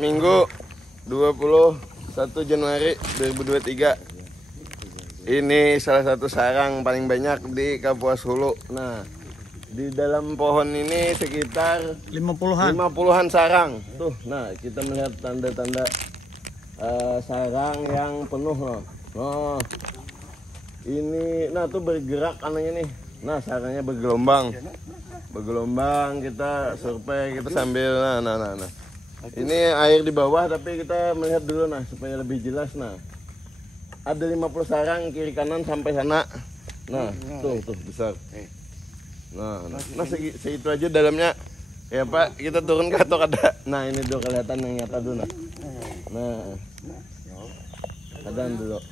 Minggu 21 Januari 2023. Ini salah satu sarang paling banyak di Kapuas Hulu. Nah, di dalam pohon ini sekitar 50-an sarang. Tuh, nah kita melihat tanda-tanda sarang yang penuh loh. Oh, ini, nah tuh bergerak anaknya nih. Nah, sarangnya bergelombang. Kita survei, kita sambil nah. Ini air di bawah, tapi kita melihat dulu nah supaya lebih jelas. Nah, ada 50 sarang kiri kanan sampai sana. Nah, tuh besar. Nah segitu aja dalamnya. Ya Pak, kita turun ke atau ada. Nah, ini tuh kelihatan yang nyata dulu. Nah, keadaan dulu.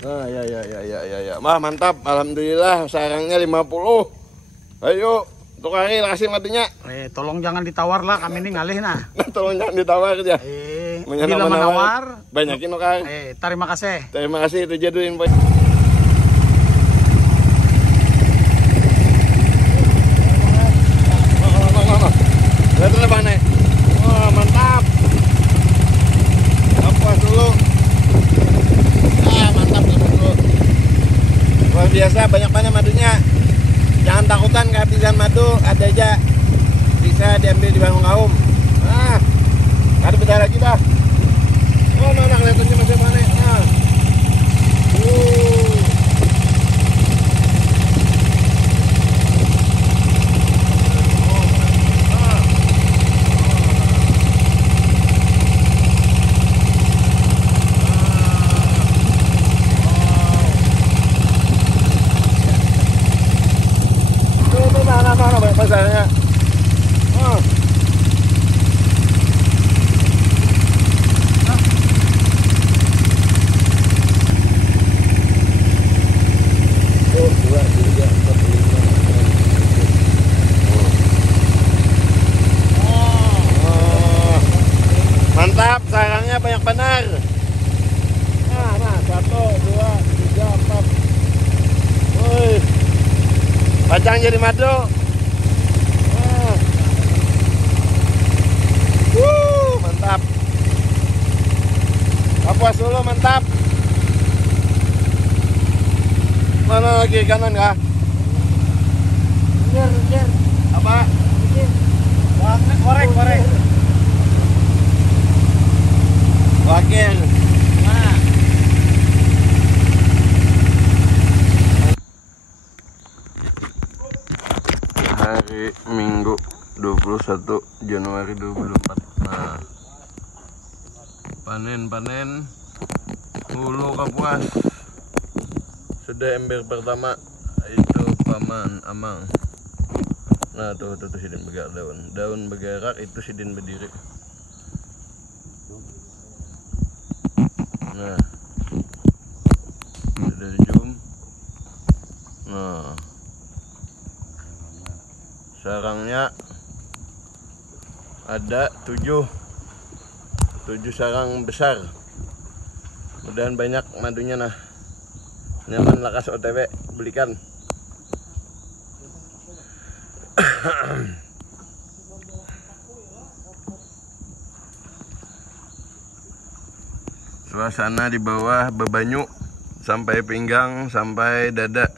Nah, ya. Wah, mantap. Alhamdulillah sarangnya 50. Ayo, untuk hari kasih matinya. Tolong jangan ditawar lah, kami ini ngalih nah. Tolong jangan ditawar aja. Bila menawar, banyakin Kang. terima kasih. Terima kasih, itu jadul info. Lihat dulu Bang, wah mantap. Kapuas dulu. Mantap dulu. Luar biasa, banyak madunya. Jangan takutan kehabisan madu, ada aja bisa diambil di Bangun Kaum. Nah, ada bentar lagi dah. Oh, mana kelihatannya masih mana? Nah. Mana banyak pasarnya. Mantap, sarangnya banyak benar. Nah, 1, 2, 3, 4. Woi, pacang jadi madu. Mantap. Kapuas dulu, mantap. Mana lagi kanan kah? Jar. Apa? Korek. Wakil. Nah. Hari Minggu 21 Januari 2024. Nah, panen hulu Kapuas. Sudah ember pertama, itu Paman Amang. Nah, tuh sidin bergerak daun bergerak, itu sidin berdiri. Nah, sudah di zoom. Nah, sarangnya ada 7 sarang besar. Mudahan banyak madunya. Nah, nyaman lakas OTW belikan. Suasana di bawah bebanyu sampai pinggang sampai dada.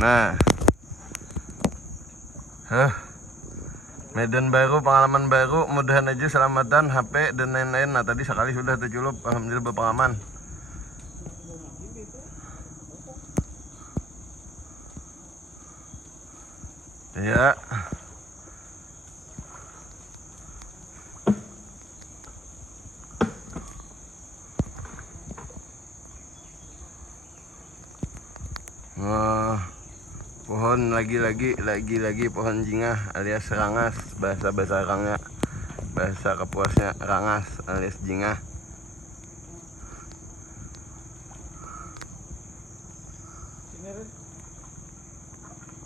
Nah, medan baru, pengalaman baru, mudahan aja selamatan HP dan lain-lain. Nah, tadi sekali sudah tercelup, alhamdulillah berpengalaman. Ya. Wah, pohon lagi pohon jingah alias rangas, bahasa sarangnya, bahasa Kapuasnya rangas alias jingah.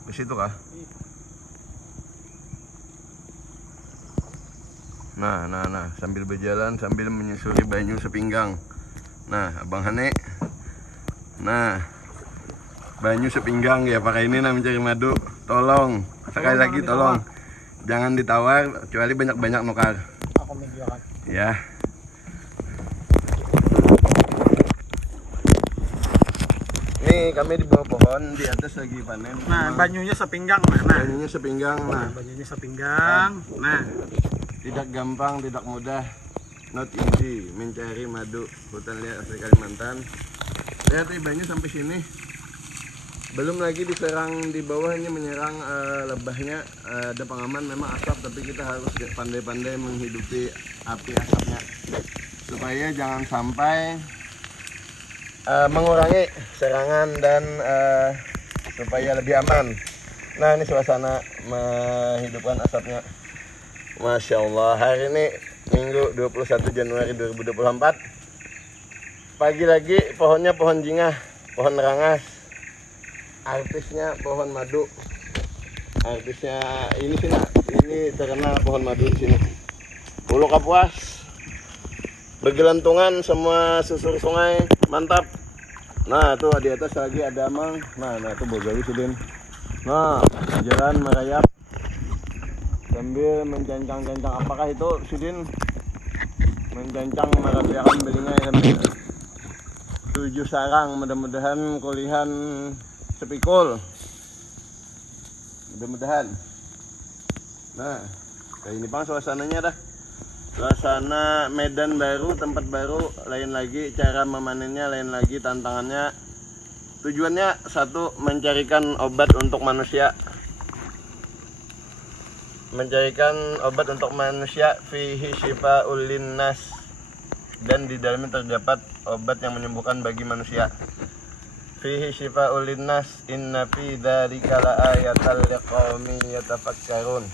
Di situ kah? Nah, sambil berjalan sambil menyusuri banyu sepinggang. Nah, Abang Hane. Nah, banyu sepinggang ya pakai ini mencari madu. Tolong, sekali lagi tolong. Jangan ditawar kecuali banyak-banyak nukar. Ya. Nih kami di bawah pohon, di atas lagi panen. Nah, banyunya sepinggang. Nah, banyunya sepinggang. Nah, banyunya sepinggang. Nah, tidak gampang, tidak mudah, not easy mencari madu hutan liar asli Kalimantan. Lihat nih banyu sampai sini. Belum lagi diserang di bawahnya, menyerang lebahnya. Ada pengaman memang asap, tapi kita harus pandai-pandai menghidupi api asapnya supaya jangan sampai mengurangi serangan dan supaya lebih aman. Nah, ini suasana menghidupkan asapnya. Masya Allah, hari ini Minggu 21 Januari 2024. Pagi lagi pohonnya pohon jingah, pohon rangas. Artisnya pohon madu. Artisnya ini sih, nah, ini terkenal pohon madu di sini. Hulu Kapuas. Bergelantungan semua susur sungai, mantap. Nah, tuh di atas lagi ada amang. Nah, tuh bogawi Sudin. Nah, jalan merayap sambil mencancang-cancang. Apakah itu Sudin? Mencancang merapiakan belingai sambil 7 sarang. Mudah-mudahan kulihan sepikul. Mudah-mudahan. Nah, kayak ini bang suasananya dah. Suasana medan baru, tempat baru, lain lagi cara memanennya, lain lagi tantangannya. Tujuannya satu, mencarikan obat untuk manusia. Mencarikan obat untuk manusia, fihi syifa'ul linnas, dan di dalamnya terdapat obat yang menyembuhkan bagi manusia. Fihi syifa'ul linnas, inna fi dzalika laayatal liqaumin yatafakkarun.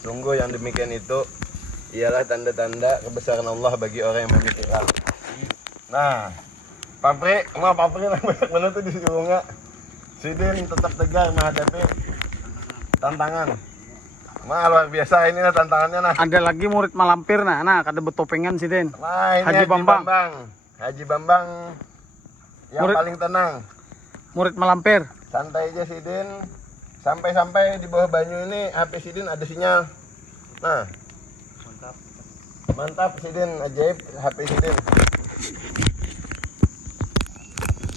Sungguh yang demikian itu ialah tanda-tanda kebesaran Allah bagi orang yang memikirkan. Nah, pabrik lah banyak benar tuh di bunga. Sidin tetap tegar menghadapi tantangan. Luar biasa inilah tantangannya nah. ada lagi murid malampir nah kada betopengan Sidin. Nah, ini Haji Bambang. Haji Bambang yang Murid- paling tenang. Murid malampir. Santai aja Sidin. Sampai-sampai di bawah banyu ini HP Sidin ada sinyal. Nah, mantap Sidin, ajaib HP Sidin.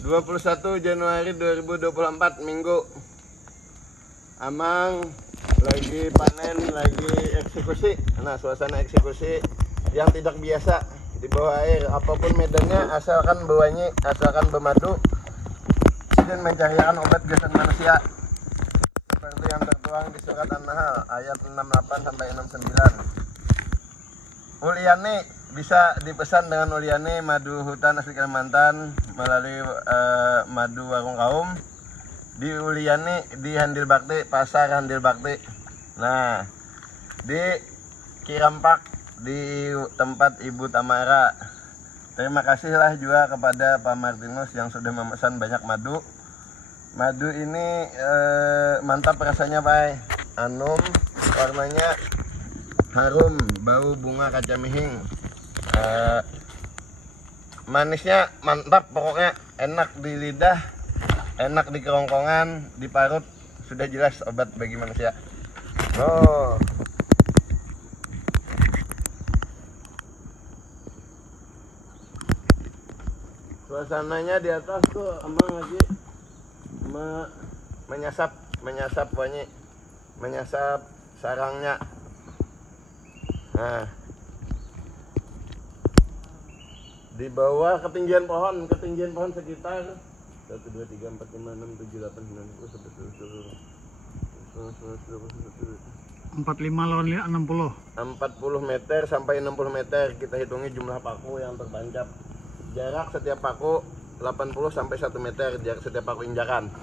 21 Januari 2024 Minggu. Amang lagi panen, lagi eksekusi. Nah, suasana eksekusi yang tidak biasa di bawah air. Apapun medannya, asalkan bawanya, asalkan bermadu. Sidin mencarikan obat gasan manusia seperti yang tertuang di surat An-Nahl ayat 68 sampai 69. Uliani bisa dipesan dengan Uliani madu hutan asli Kalimantan melalui madu warung kaum di Uliani di Handil Bakti, pasar Handil Bakti. Nah, di Kirampak di tempat Ibu Tamara. Terima kasihlah juga kepada Pak Martinus yang sudah memesan banyak madu. Madu ini mantap rasanya, Pak. Anum, warnanya harum, bau bunga kaca mihing. Manisnya mantap, pokoknya enak di lidah, enak di kerongkongan, di parut, sudah jelas obat bagi manusia. Oh. Suasananya di atas tuh emang lagi menyasap wangi, menyasap sarangnya. Nah, di bawah ketinggian pohon sekitar 1, 2, 3, 4, 5, 6, 7, 8, 9, 10, 45 lawan 60. 40 meter sampai 60 meter. Kita hitungi jumlah paku yang tertancap. Jarak setiap paku 80 sampai 1 meter jarak setiap paku injakan.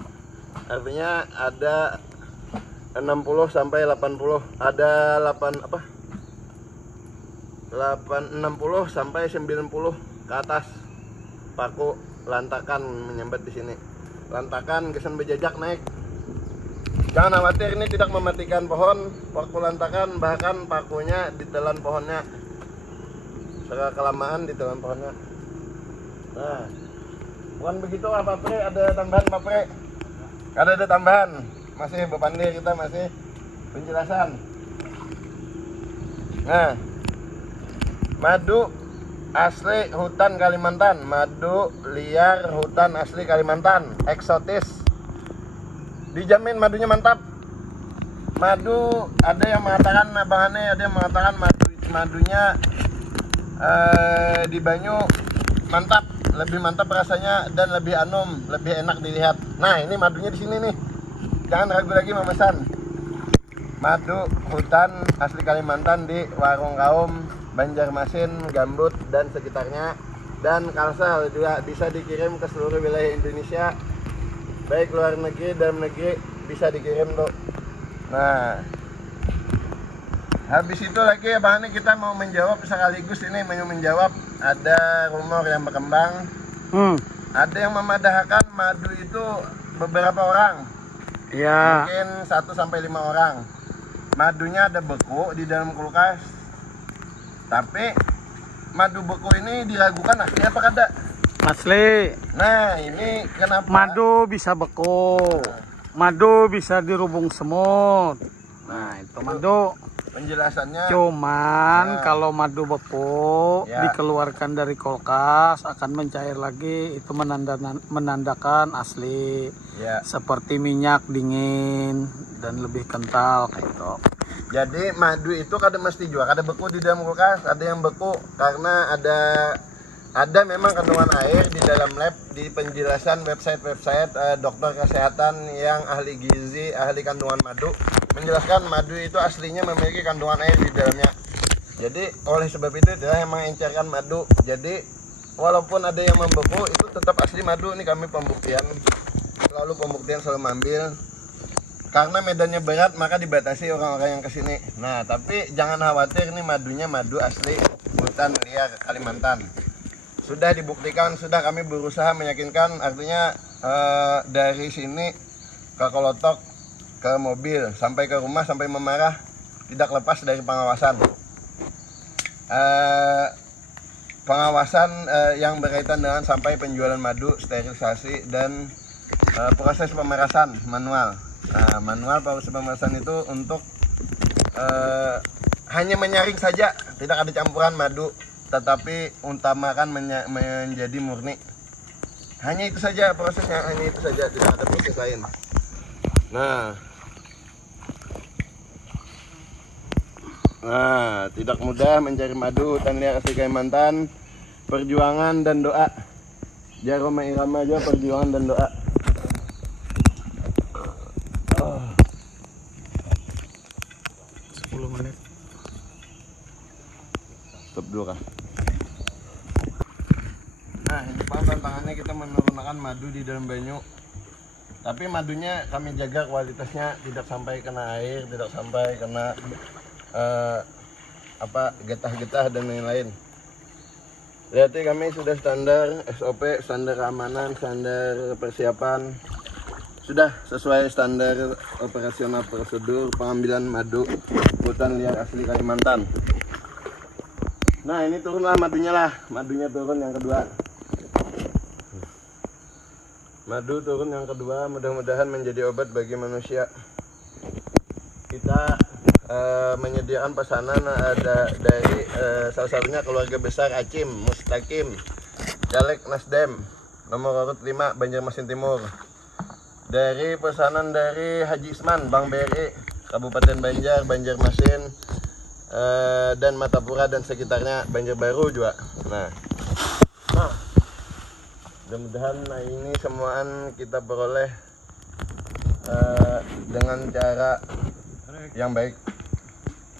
Artinya ada 60 sampai 80, ada 60 sampai 90 ke atas paku lantakan menyambat di sini. Lantakan kesan berjajak naik. Jangan khawatir, ini tidak mematikan pohon. Paku lantakan bahkan pakunya ditelan pohonnya. Secara kelamaan ditelan pohonnya. Nah, bukan begitu lah Pak Pre, ada tambahan Pak Pre. Ada tambahan. Masih berpandir, kita masih penjelasan. Nah, Madu asli hutan Kalimantan, madu liar hutan asli Kalimantan, eksotis. Dijamin madunya mantap. Madu ada yang mengatakan bahannya, ada yang mengatakan madunya di Banyu mantap, lebih mantap rasanya dan lebih anum, lebih enak dilihat. Nah, ini madunya di sini nih. Jangan ragu lagi memesan. Madu hutan asli Kalimantan di Warung Kaum, Banjarmasin, Gambut dan sekitarnya, dan Kalsel juga bisa dikirim ke seluruh wilayah Indonesia, baik luar negeri dan negeri bisa dikirim tuh. Nah, habis itu lagi bahannya kita mau menjawab sekaligus ini menjawab ada rumor yang berkembang. Ada yang memadahkan madu itu beberapa orang. Iya. Mungkin 1 sampai 5 orang. Madunya ada beku di dalam kulkas. Tapi madu beku ini diragukan asli apa kada? Asli. Nah, ini kenapa? Madu bisa beku. Madu bisa dirubung semut. Nah, itu madu. Penjelasannya Cuman kalau madu beku Ya. dikeluarkan dari kulkas akan mencair lagi, itu menandakan asli. ya. Seperti minyak dingin dan lebih kental kayak itu. Jadi madu itu kada mesti juga kada beku di dalam kulkas, ada yang beku karena ada memang kandungan air di dalam lab. Di penjelasan website dokter kesehatan yang ahli gizi, ahli kandungan madu menjelaskan madu itu aslinya memiliki kandungan air di dalamnya. Jadi oleh sebab itu adalah yang mengencerkan madu. Jadi walaupun ada yang membeku itu tetap asli madu. Ini kami pembuktian, selalu mengambil. Karena medannya berat maka dibatasi orang-orang yang kesini. Nah, tapi jangan khawatir, ini madunya madu asli hutan liar Kalimantan. Sudah dibuktikan, sudah kami berusaha meyakinkan, artinya dari sini ke Kolotok, ke mobil, sampai ke rumah, sampai memarah, tidak lepas dari pengawasan. Pengawasan yang berkaitan dengan sampai penjualan madu, sterilisasi, dan proses pemerasan manual. Nah, manual proses pemerasan itu untuk hanya menyaring saja, tidak ada campuran madu, tetapi utamakan menjadi murni. Hanya itu saja prosesnya, hanya itu saja, tidak ada proses lain. Nah, tidak mudah mencari madu hutan liar asli Kalimantan. Perjuangan dan doa. Jaroma irama aja, perjuangan dan doa. 10 menit. Stop dulu kah? Nah, ini Pak, tantangannya kita menurunkan madu di dalam banyu. Tapi madunya kami jaga kualitasnya, tidak sampai kena air, tidak sampai kena getah-getah dan lain-lain. Lihat, kami sudah standar SOP, standar keamanan, standar persiapan, sudah sesuai standar operasional prosedur pengambilan madu hutan liar asli Kalimantan. Nah, ini turunlah madunya lah, madunya turun yang kedua. Madu turun yang kedua, mudah-mudahan menjadi obat bagi manusia. Kita menyediakan pesanan ada dari salah satunya keluarga besar Acim Mustaqim, Caleg Nasdem, nomor urut 5 Banjarmasin Timur. Dari pesanan dari Haji Isman, Bang BRI, Kabupaten Banjar, Banjarmasin, dan Matapura dan sekitarnya, Banjarbaru juga. Nah, mudah-mudahan ini semuaan kita peroleh dengan cara yang baik.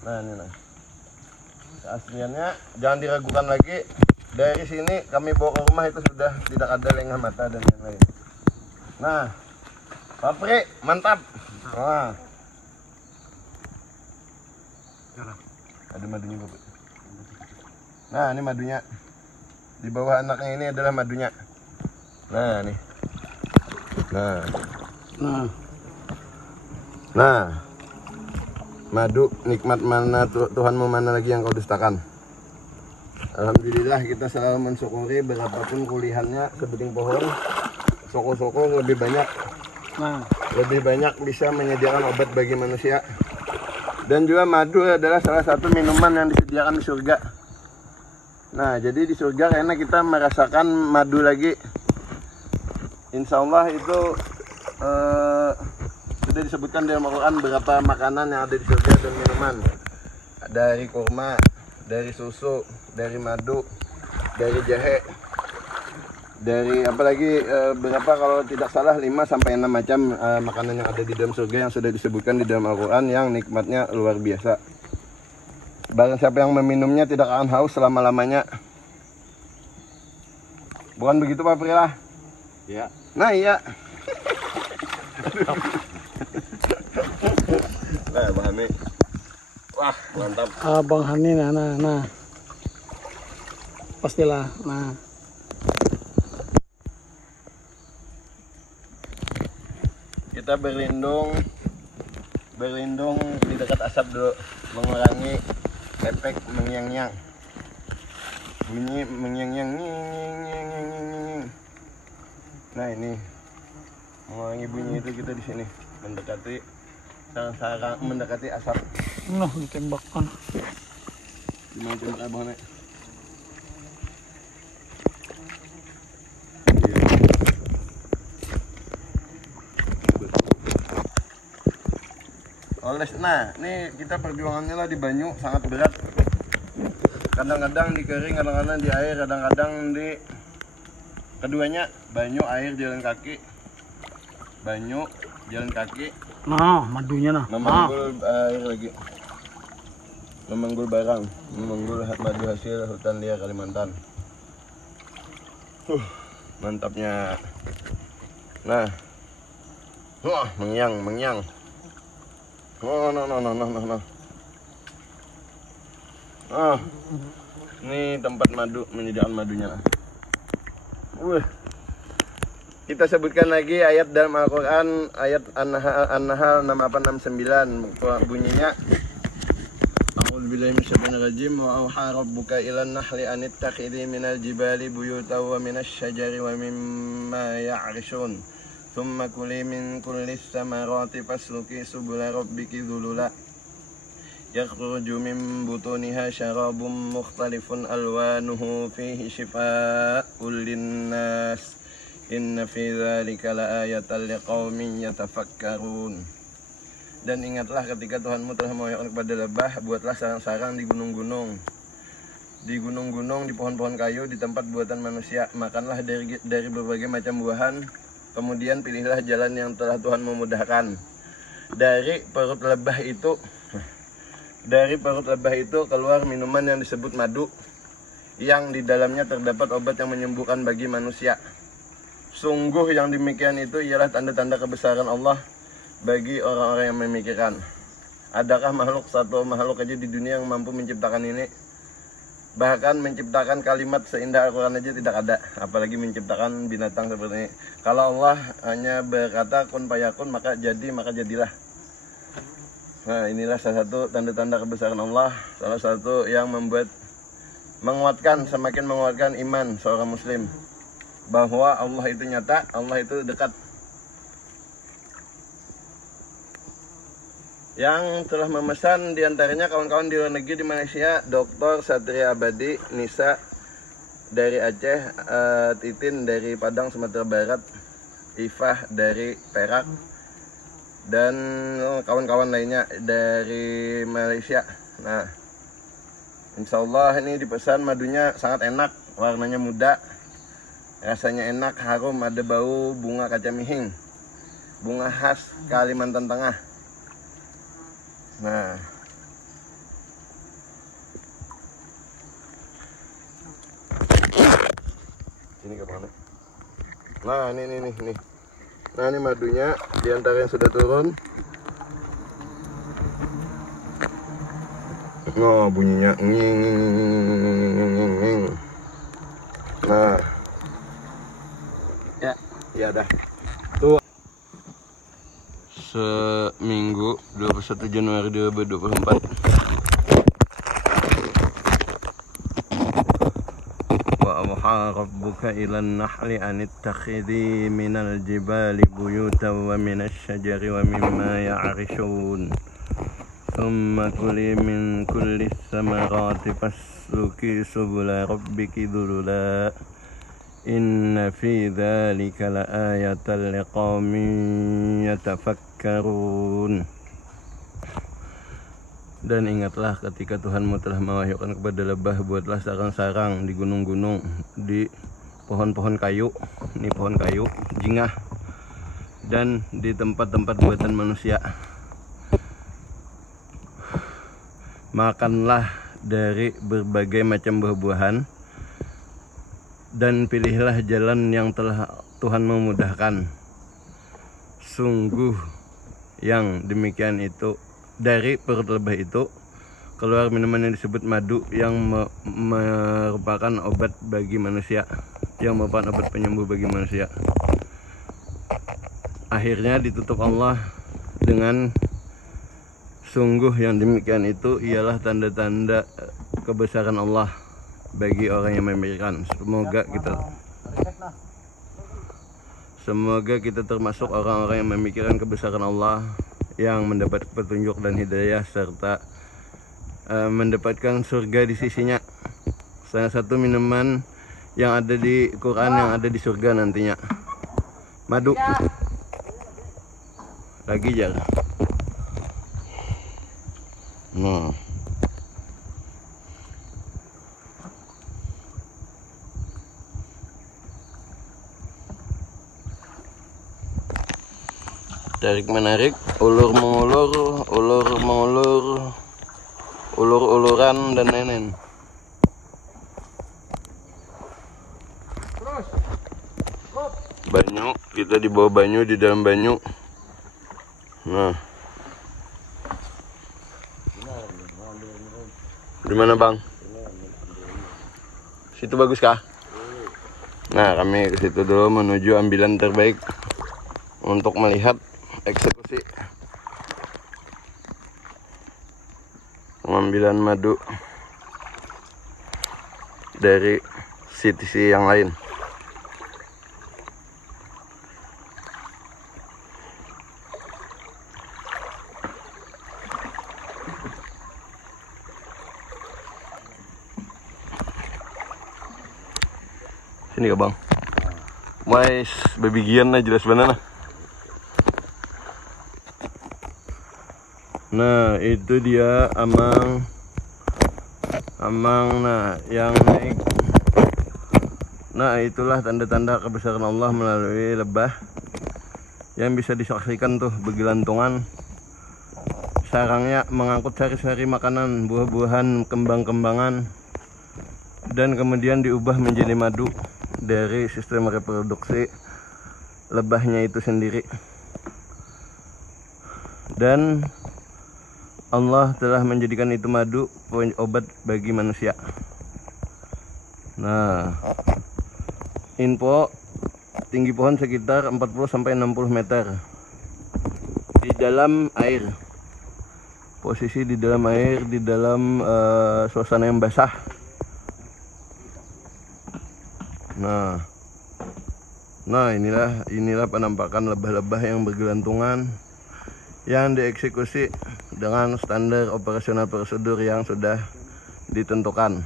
Nah, ini keasliannya jangan diragukan lagi. Dari sini kami bawa ke rumah itu sudah tidak ada lengah mata dan lain-lain. Nah, Papri, mantap. Wah, ada madunya, Bapak. Nah, ini madunya. Di bawah anaknya ini adalah madunya. Nah, nih. Nah, madu nikmat mana Tuhanmu, mana lagi yang kau dustakan. Alhamdulillah kita selalu mensyukuri berapapun kulihannya sebeting pohon. Soko-soko lebih banyak. Lebih banyak bisa menyediakan obat bagi manusia. Dan juga madu adalah salah satu minuman yang disediakan di surga. Nah, jadi di surga karena kita merasakan madu lagi. Insya Allah itu sudah disebutkan dalam Al-Quran berapa makanan yang ada di surga dan minuman. Dari kurma, dari susu, dari madu, dari jahe, dari apalagi berapa kalau tidak salah 5-6 macam makanan yang ada di dalam surga yang sudah disebutkan di dalam Al-Quran yang nikmatnya luar biasa. Barang siapa yang meminumnya tidak akan haus selama-lamanya. Bukan begitu Pak Prila? Ya. Nah iya. Nah Bang Hani. Wah mantap. Bang Hani, nah. Pastilah, nah. Kita berlindung di dekat asap dulu, mengurangi efek mengyang-nyang. Bunyi mengyang-nyang. Nah ini mengurangi bunyi itu kita di sini mendekati sarang-sarang, mendekati asap. Noh, ditembakkan. Gimana tembak abang nek? Nah, ini kita perjuangannya lah di banyu sangat berat. Kadang-kadang di kering, kadang-kadang di air, kadang-kadang di keduanya. Banyu, air, jalan kaki. Banyu, jalan kaki. Nah, madunya nah. Memanggul air lagi. Memanggul barang, memanggul madu hasil hutan liar Kalimantan. Mantapnya. Nah. Wah, mengyang. Oh, no. Ini tempat madu, menyediakan madunya. Kita sebutkan lagi ayat dalam Al-Quran, ayat An-Nahl 6869. Bunyinya, A'udzubillahi minasyaitonir rajim. Wa auha rabbuka ilan nahli an ittakhidhi minal jibali buyutan wa minasy syajari wa mimma ya'rishun. Thumma kuli min kullis samarati fasluki subula rabbiki dhulula yakhruju min butuniha syarabun mukhtalifun alwanuhu fihi shifaa'un linnas inna fi dzalika laayatan liqaumin yatafakkarun. Dan ingatlah ketika Tuhanmu telah mewahyukan kepada lebah, buatlah sarang-sarang di gunung-gunung, di pohon-pohon kayu, di tempat buatan manusia. Makanlah dari berbagai macam buahan. Kemudian pilihlah jalan yang telah Tuhan memudahkan. Dari perut lebah itu keluar minuman yang disebut madu, yang di dalamnya terdapat obat yang menyembuhkan bagi manusia. Sungguh yang demikian itu ialah tanda-tanda kebesaran Allah bagi orang-orang yang memikirkan. Adakah satu makhluk aja di dunia yang mampu menciptakan ini? Bahkan menciptakan kalimat seindah Al-Quran aja tidak ada, apalagi menciptakan binatang seperti ini. Kalau Allah hanya berkata kun fayakun, maka jadilah. Nah, inilah salah satu tanda-tanda kebesaran Allah, salah satu yang semakin menguatkan iman seorang muslim, bahwa Allah itu nyata, Allah itu dekat. Yang telah memesan diantaranya kawan-kawan di luar negeri di Malaysia, Dr. Satria Abadi, Nisa dari Aceh, Titin dari Padang Sumatera Barat, Ifah dari Perak, dan kawan-kawan lainnya dari Malaysia. Nah, insya Allah ini dipesan madunya sangat enak, warnanya muda, rasanya enak, harum, ada bau bunga kaca mihing, bunga khas Kalimantan Tengah. Nah, ini kemana? Nah, ini. Nah, ini madunya diantara yang sudah turun. Oh, bunyinya nging. Nah, ya dah. Tuh. Seminggu 21 Januari 2024. Wa awha rabbuka ilan nahli an ittakhidhi minal jibali buyutan wa minasy syajari wa mimma ya'rishun ثم كلي من كل الثمرات فاسلكي سبل ربك ذللا إن في ذلك لآية لقوم يتفكرون. Dan ingatlah ketika Tuhanmu telah mewahyukan kepada lebah, buatlah sarang-sarang di gunung-gunung, di pohon-pohon kayu, ini pohon kayu, jingah, dan di tempat-tempat buatan manusia. Makanlah dari berbagai macam buah-buahan, dan pilihlah jalan yang telah Tuhan memudahkan. Sungguh yang demikian itu, dari perut lebah itu keluar minuman yang disebut madu, yang merupakan obat bagi manusia, yang merupakan obat penyembuh bagi manusia. Akhirnya ditutup Allah dengan sungguh yang demikian itu ialah tanda-tanda kebesaran Allah bagi orang yang memikirkan. Semoga kita termasuk orang-orang yang memikirkan kebesaran Allah, yang mendapat petunjuk dan hidayah, serta mendapatkan surga di sisinya. Salah satu minuman yang ada di Quran yang ada di surga nantinya, madu. Lagi jar. Nah, tarik menarik, ulur mengulur, ulur mengulur, ulur-uluran dan lain-lain. Banyu, kita di bawah banyu, di dalam banyu. Nah, di mana bang? Situ bagus kah? Nah, kami ke situ dulu menuju ambilan terbaik untuk melihat eksekusi pengambilan madu dari sisi yang lain. Sini kah bang? Mais bebigian lah jelas benar. Nah, itu dia amang. Nah, yang naik. Nah, itulah tanda-tanda kebesaran Allah melalui lebah yang bisa disaksikan tuh bergelantungan. Sarangnya mengangkut sari-sari makanan, buah-buahan, kembang-kembangan, dan kemudian diubah menjadi madu dari sistem reproduksi lebahnya itu sendiri. Dan Allah telah menjadikan itu madu obat bagi manusia. Nah, info tinggi pohon sekitar 40-60 meter di dalam air. Posisi di dalam air, di dalam suasana yang basah. Nah, inilah penampakan lebah-lebah yang bergelantungan yang dieksekusi dengan standar operasional prosedur yang sudah ditentukan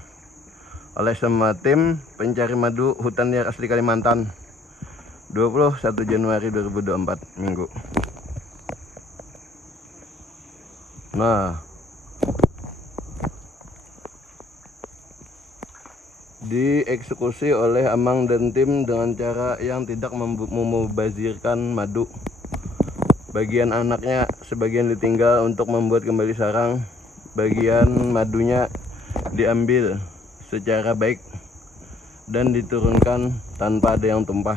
oleh semua tim pencari madu hutan liar asli Kalimantan 21 Januari 2024 Minggu. Nah, dieksekusi oleh Amang dan tim dengan cara yang tidak memubazirkan madu. Bagian anaknya sebagian ditinggal untuk membuat kembali sarang. Bagian madunya diambil secara baik dan diturunkan tanpa ada yang tumpah.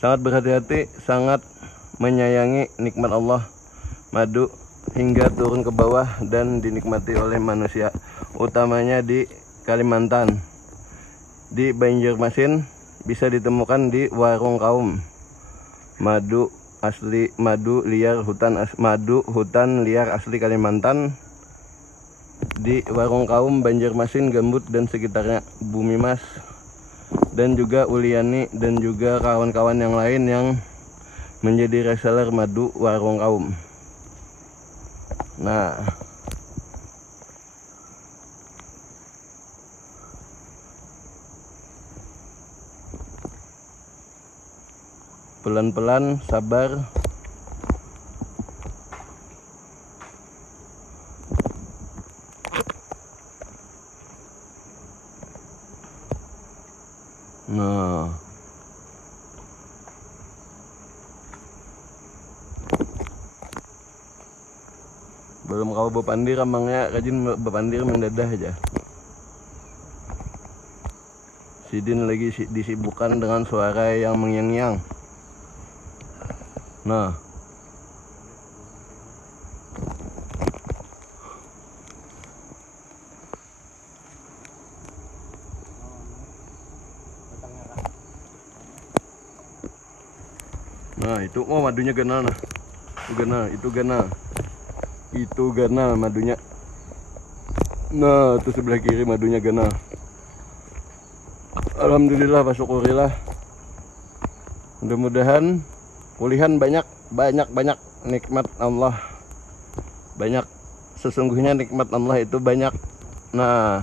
Sangat berhati-hati, sangat menyayangi nikmat Allah madu hingga turun ke bawah dan dinikmati oleh manusia, utamanya di Kalimantan. Di Banjarmasin bisa ditemukan di warung kaum madu asli, madu hutan liar asli Kalimantan, di warung kaum Banjarmasin, Gambut dan sekitarnya, Bumi Mas, dan juga Uliani dan juga kawan-kawan yang lain yang menjadi reseller madu warung kaum. Nah, Pelan-pelan, sabar. Nah, belum kau bepandir amangnya rajin bepandir mendadah aja. Sidin lagi disibukkan dengan suara yang mengyang-nyang. Nah, itu madunya gana nah. Itu gana madunya. Nah, itu sebelah kiri madunya gana. Alhamdulillah, syukurilah. Mudah-mudahan pulihan banyak nikmat Allah. Banyak, sesungguhnya nikmat Allah itu banyak. Nah,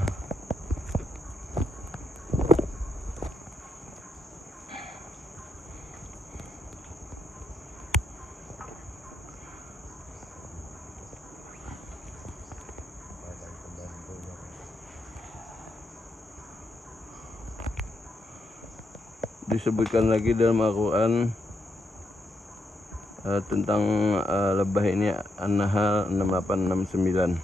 disebutkan lagi dalam Al-Quran tentang lebah ini, An-Nahl 6869.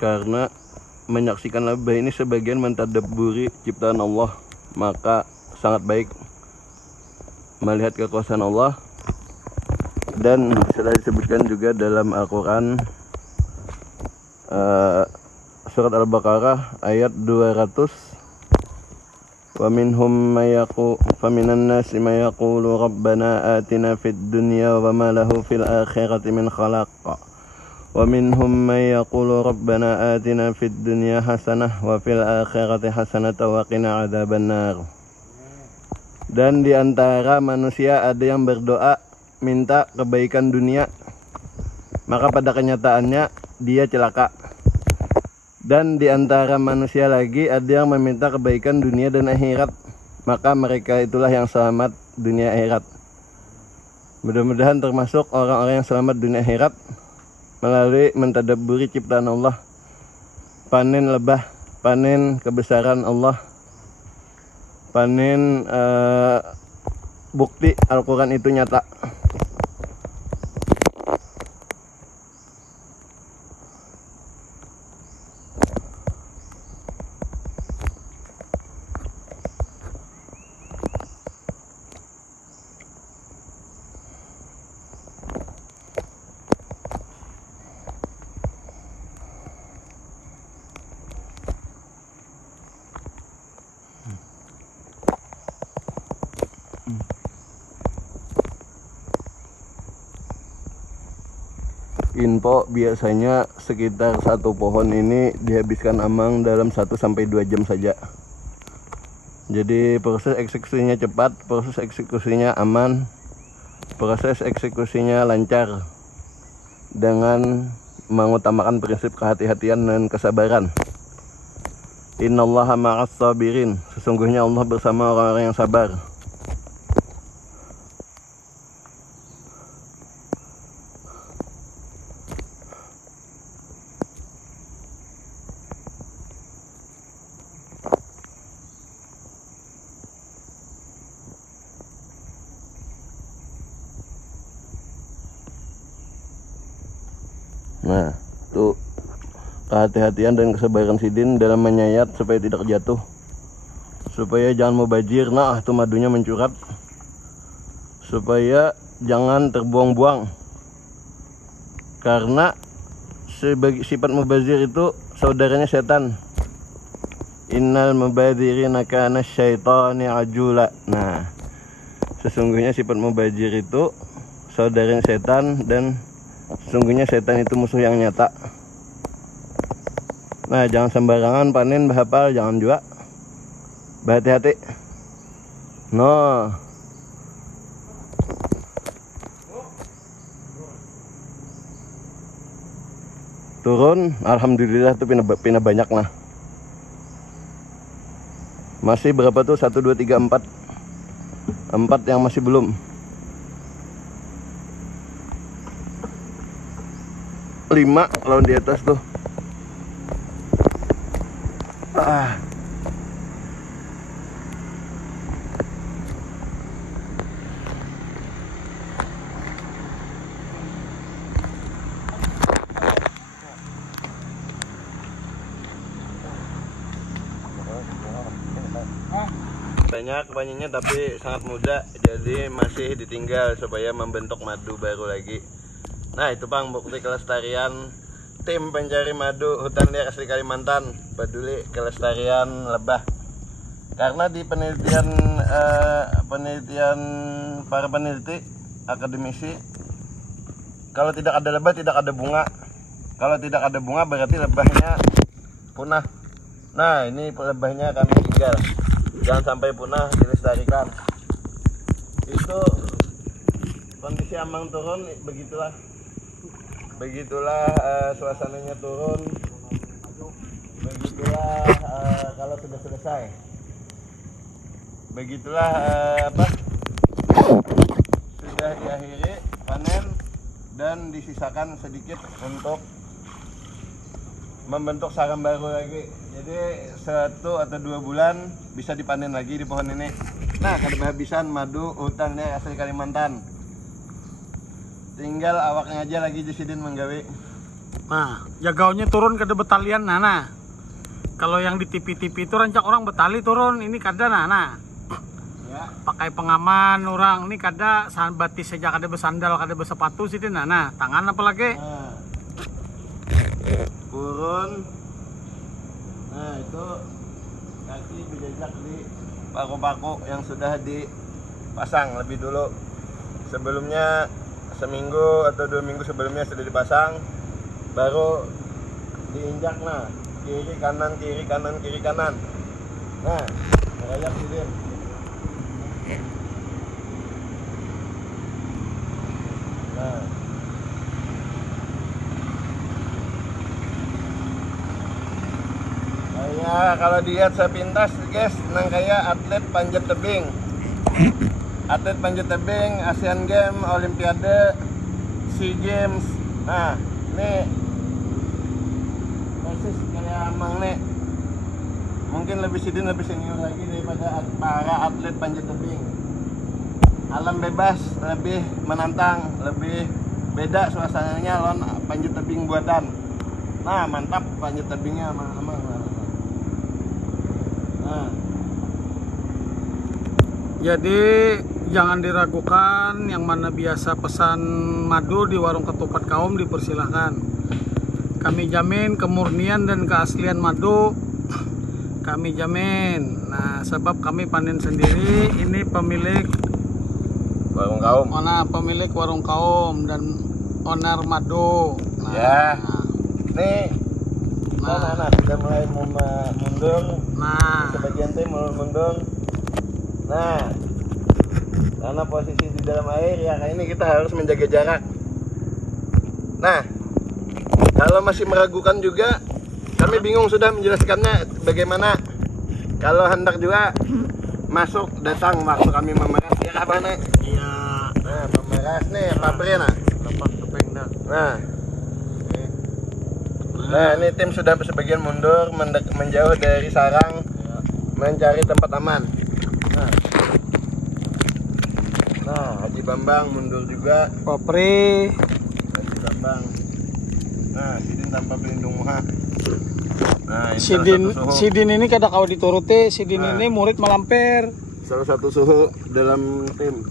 Karena menyaksikan lebah ini sebagian mentadabburi ciptaan Allah, maka sangat baik melihat kekuasaan Allah. Dan sudah disebutkan juga dalam Al-Quran surat Al-Baqarah ayat 200, wa minhum faminan nasi may yaqulu rabbana atina fid dunya wa ma lahu fil akhirati min khalaq, wa minhum may yaqulu rabbana atina fid dunya hasanah wa fil akhirati hasanah wa qina adzabannar. Dan di antara manusia ada yang berdoa minta kebaikan dunia, maka pada kenyataannya dia celaka. Dan di antara manusia lagi ada yang meminta kebaikan dunia dan akhirat, maka mereka itulah yang selamat dunia akhirat. Mudah-mudahan termasuk orang-orang yang selamat dunia akhirat melalui mentadabburi ciptaan Allah, panen lebah, panen kebesaran Allah, panen bukti Al-Quran itu nyata. Info, biasanya sekitar satu pohon ini dihabiskan amang dalam 1-2 jam saja. Jadi proses eksekusinya cepat, proses eksekusinya aman, proses eksekusinya lancar dengan mengutamakan prinsip kehati-hatian dan kesabaran. Innallaha ma'as sabirin, sesungguhnya Allah bersama orang-orang yang sabar. Nah, tuh kehati-hatian dan kesabaran Sidin dalam menyayat supaya tidak jatuh, supaya jangan mubazir. Nah, itu madunya mencurat, supaya jangan terbuang-buang, karena sifat mubazir itu saudaranya setan. Innal mubadzirina kana syaitani ajula. Nah, sesungguhnya sifat mubazir itu saudaranya setan, dan sesungguhnya setan itu musuh yang nyata. Nah, jangan sembarangan panen bahapal, jangan juga. Berhati-hati. No. Turun, alhamdulillah tuh pina banyak nah. Masih berapa tuh? 1, 2, 3, 4. 4 yang masih belum. 5 lawan di atas tuh. Banyak banyinya tapi sangat muda, jadi masih ditinggal supaya membentuk madu baru lagi. Nah itu Bang, bukti kelestarian tim pencari madu hutan liar asli Kalimantan, peduli kelestarian lebah. Karena di penelitian para peneliti akademisi, kalau tidak ada lebah tidak ada bunga. Kalau tidak ada bunga berarti lebahnya punah. Nah ini lebahnya kami tinggal, jangan sampai punah, dilestarikan. Itu kondisi Amang turun, begitulah suasananya turun, begitulah kalau sudah selesai, begitulah sudah diakhiri panen dan disisakan sedikit untuk membentuk sarang baru lagi. Jadi 1 atau 2 bulan bisa dipanen lagi di pohon ini. Nah, kehabisan madu hutan liar asli Kalimantan. Tinggal awaknya aja lagi disidin menggawe. Nah, jagaunya turun ke betalian nah. Kalau yang di TV-TV itu rancak orang betali turun, ini kada nah. Ya. Pakai pengaman orang, ini kada batis saja, kada bersandal, kada bersepatu sih nah. Tangan apa lagi? Nah. Turun. Nah, itu kaki berjejak di paku-paku yang sudah dipasang lebih dulu. Sebelumnya seminggu atau 2 minggu sebelumnya sudah dipasang, baru diinjak. Nah, kiri kanan kiri kanan kiri kanan. Nah, merayap sidin. Nah, kayak kalau dilihat sepintas guys, nang kayak atlet panjat tebing. Atlet panjat tebing, Asian Games, Olimpiade, SEA Games. Nah, ini persis kayak Amang nih. Mungkin lebih sidin, lebih senior lagi daripada para atlet panjat tebing. Alam bebas, lebih menantang, lebih beda suasananya lawan panjat tebing buatan. Nah, mantap panjat tebingnya Amang. Nah. Jadi jangan diragukan, yang mana biasa pesan madu di warung ketupat kaum dipersilahkan. Kami jamin kemurnian dan keaslian madu, kami jamin. Nah, sebab kami panen sendiri. Ini pemilik warung kaum. Pemilik warung kaum dan owner madu. Nah, ya. Nih. Nah, sudah mulai mundur. Nah, sebagian teh mundur. Nah, karena posisi di dalam air ya, kayak ini kita harus menjaga jarak. Nah, kalau masih meragukan juga, kami bingung sudah menjelaskannya bagaimana. Kalau hendak juga masuk, datang waktu kami memeras ya kapan nih? iya. Nah, memeras nih pabrik nah. Lepas tepeng dah. Nah, ini tim sudah sebagian mundur, menjauh dari sarang, mencari tempat aman. Nah, Haji Bambang mundur juga. Kopri. Haji Bambang. Nah, Sidin tanpa pelindung muka. Nah, ini Sidin ini kada kau dituruti. Sidin ini murid malamper. Salah satu suhu dalam tim.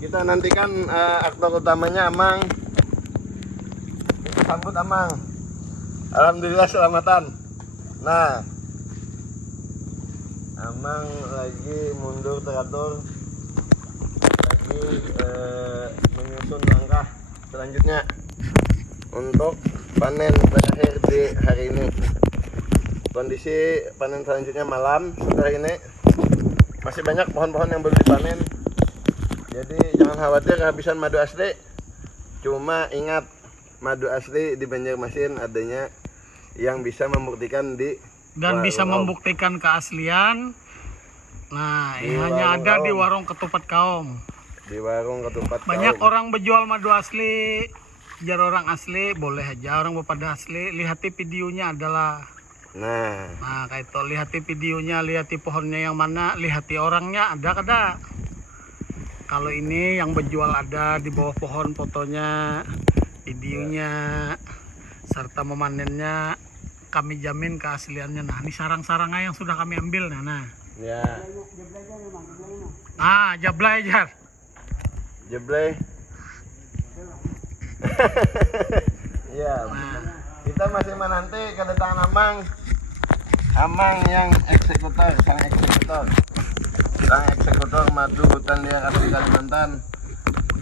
Kita nantikan aktor utamanya Amang. Kita sambut Amang. Alhamdulillah selamatan. Nah, Amang lagi mundur teratur, lagi menyusun langkah selanjutnya untuk panen terakhir di hari ini. Kondisi panen selanjutnya malam setelah ini. Masih banyak pohon-pohon yang belum dipanen, jadi jangan khawatir kehabisan madu asli. Cuma ingat, madu asli di Banjarmasin adanya yang bisa membuktikan di dan bisa Kaum. membuktikan keaslian. Nah, Di hanya warung ada di Kaum. warung Ketupat Kaum. Di warung Ketupat Banyak Kaum. orang berjual madu asli, jar orang asli, boleh aja orang pada asli. Lihati videonya adalah. Nah, kayak itu lihati videonya, lihati pohonnya yang mana, lihati orangnya ada kada. Kalau ini yang berjual ada di bawah pohon fotonya, videonya, serta memanennya, kami jamin keasliannya. Nah, ini sarang-sarangnya yang sudah kami ambil. Nah. Ya, Ah, jablay jar. jeblay. Ya, kita masih menanti kedatangan Amang yang eksekutor, sang eksekutor madu hutan liar asli Kalimantan,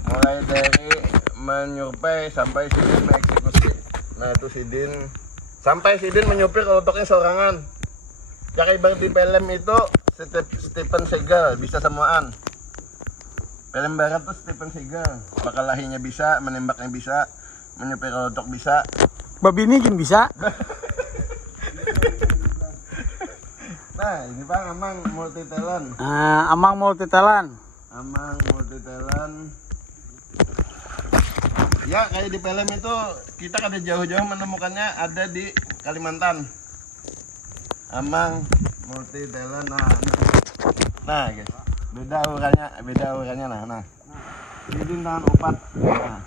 mulai dari menyurvei sampai Sidin mengeksekusi. Nah, itu Sidin sampai Sidin menyupir kolotoknya seorangan. Kayak ibarat di film itu Stephen Seagal bisa semuaan. Film barat tuh Stephen Seagal, bakalahinya bisa, menembaknya bisa, menyupir kolotok bisa. Babi ini gini bisa. Nah, ini Bang Amang multi talent. Amang multi talent. Amang multi talent. Ya, kayak di film itu kita kada jauh-jauh menemukannya ada di Kalimantan. Amang multi talent. Nah guys, beda urannya nah. Sidin tangan upat. Nah.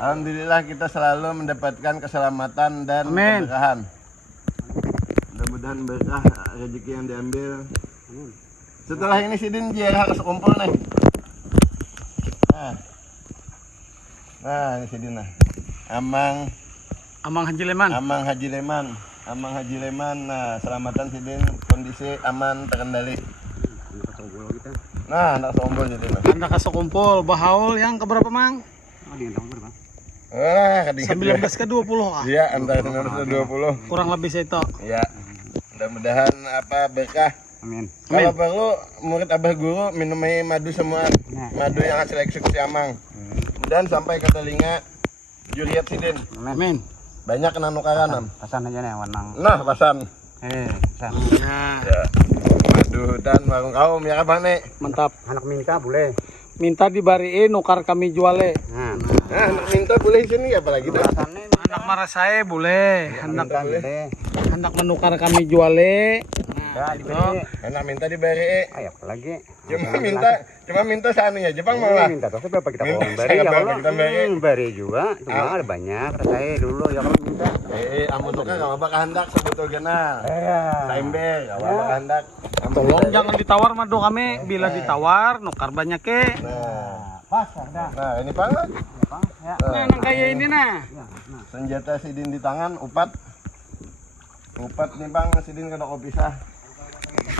Alhamdulillah kita selalu mendapatkan keselamatan dan Amin. keberkahan. Mudah-mudahan berkah rezeki yang diambil. Setelah ini Sidin dia harus kumpul nih. Nah ini Sidin nah. Amang Haji Leman. Amang Haji Leman. Nah, selamatan Sidin kondisi aman terkendali. Nah, anak sombol Sidin. Anda kasih kumpul bahaul yang keberapa Mang? Wah, kadang 19 ke 20 kah? Iya, antara 19 dan 20. Kurang lebih segitu. Ya. Mudah-mudahan berkah. Amin. Kalau perlu murid abah guru minumnya madu semua. Madu yang hasil eksekusi Amang. Dan sampai ke telinga Juriat Sidin. Amin. Banyak kena nukaran. Pasan aja nih warna. Nah, pasan. Pasan. Ya, Madu hutan warung kaum ya kapan nih? mantap. Anak minta boleh. Minta dibariin nukar kami juale. Nah, Nah, minta boleh sini apalagi dah. pasannya Anak marah saya boleh. Hendak boleh. hendak menukar kami juale. Ya, diberi. Enak minta diberi. Ayo apalagi. Cuma minta seandainya Jepang malah. Minta terus berapa kita Minta mau beri ya berapa kalau kita beri? beri juga. Cuma ada banyak. Saya dulu ya kalau minta. Amun tukar kalau bakal hendak sebutul genal. Saimbe kalau bakal hendak. Tolong jangan ditawar madu kami. Bila ditawar nukar banyak ke. Nah, Pas ada. nah ini Bang. Ya. Nah, yang kayak ini nah. Senjata Sidin di tangan, upat nih Bang, Sidin kena kopi pisah.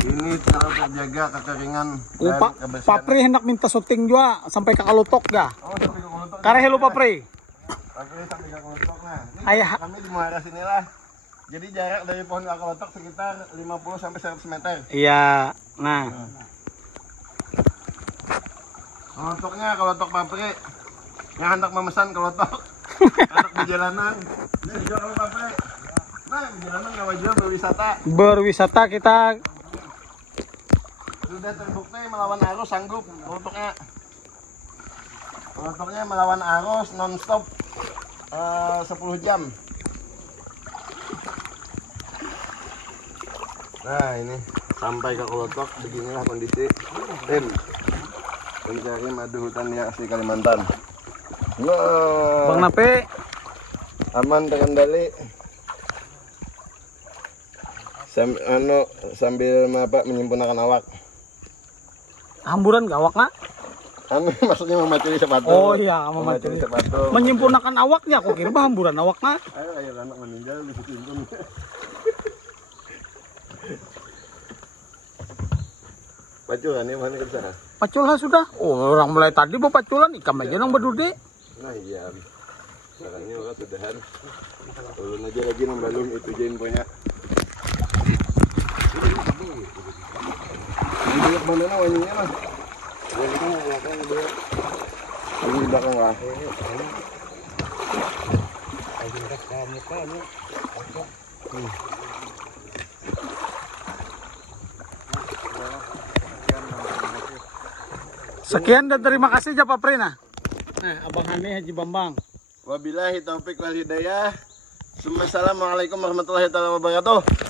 Ini cara terjaga kekeringan dan kebersihan. Papri hendak minta syuting juga sampai ke kalutok dah. Oh, sampai ke kolotok. Kareh lu Papri. Oke, sampai ke kolotok. Nah, ini Ayah. kami di muara sinilah. Jadi jarak dari pohon ke kolotok sekitar 50 sampai 100 meter. Iya. Nah, Kolotoknya kolotok Papri. Yang hendak memesan kolotok. Anak di jalanan. Bisa jual kalau Papri. Nah, di jalanan gak wajib berwisata. berwisata kita Sudah terbukti melawan arus sanggup kolotoknya. Kolotoknya melawan arus non-stop 10 jam. Nah ini sampai ke kolotok beginilah kondisi tim mencari madu hutan liar asli Kalimantan. Nah, Bang Nape aman terkendali. Sambil menyempurnakan awak. hamburan gawak nak? Maksudnya memaculi sepatu. Oh iya, memaculi sepatu. Menyempurnakan awaknya, aku kira hamburan awak nak. Ayo anak meninggal bisa timbun. Paculan ya mana ke sana? Paculan sudah. Oh, orang mulai tadi bawa paculan ikan aja nang berdudi. Nah iya. Sekarangnya orang sudahan. Ulun aja lagi membalum itu aja infonya. Ini banyak mana wanginya mas? Wanginya belakang dia. Ini di belakang lah. Sekian dan terima kasih Pak Prina. Nah, Abang Hani Haji Bambang. Wabillahi taufik wal hidayah. Assalamualaikum warahmatullahi wabarakatuh.